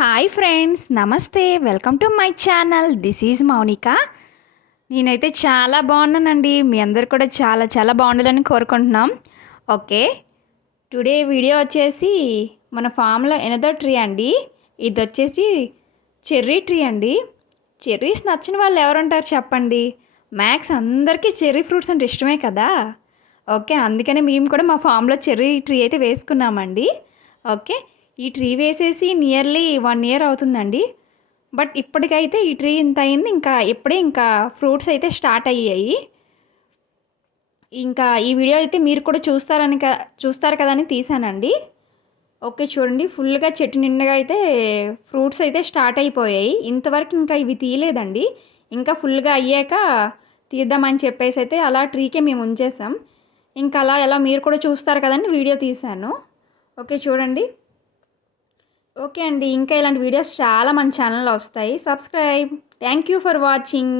Hi friends, నమస్తే. Welcome to my channel. This is Mounika. నేనైతే చాలా బాగున్నానండి. మీ అందరు కూడా చాలా చాలా బాగుండాలని కోరుకుంటున్నాం. ఓకే, టుడే వీడియో వచ్చేసి మన ఫామ్లో ఎనదో ట్రీ అండి. ఇది వచ్చేసి చెర్రీ ట్రీ అండి. చెర్రీస్ నచ్చిన వాళ్ళు ఎవరుంటారు చెప్పండి? మ్యాక్స్ అందరికీ చెర్రీ ఫ్రూట్స్ అంటే ఇష్టమే కదా. ఓకే, అందుకనే మేము కూడా మా ఫామ్లో చెర్రీ ట్రీ అయితే వేసుకున్నామండి. ఓకే, ఈ ట్రీ వేసేసి నియర్లీ 1 ఇయర్ అవుతుందండి. బట్ ఇప్పటికైతే ఈ ట్రీ ఇంత అయింది. ఇంకా ఫ్రూట్స్ అయితే స్టార్ట్ అయ్యాయి. ఇంకా ఈ వీడియో అయితే మీరు కూడా చూస్తారు కదా అని తీసానండి. ఓకే, చూడండి, ఫుల్గా చెట్టు నిండుగా అయితే ఫ్రూట్స్ అయితే స్టార్ట్ అయిపోయాయి. ఇంతవరకు ఇంకా ఇవి తీయలేదండి. ఇంకా ఫుల్గా అయ్యాక తీద్దామని చెప్పేసి అయితే అలా ట్రీకే మేము ఉంచేసాం. ఇంకా ఎలా మీరు కూడా చూస్తారు కదండి, వీడియో తీశాను. ఓకే, చూడండి. ఓకే అండి, ఇంకా ఇలాంటి వీడియోస్ చాలా మన ఛానల్లో వస్తాయి. Subscribe. Thank you for watching.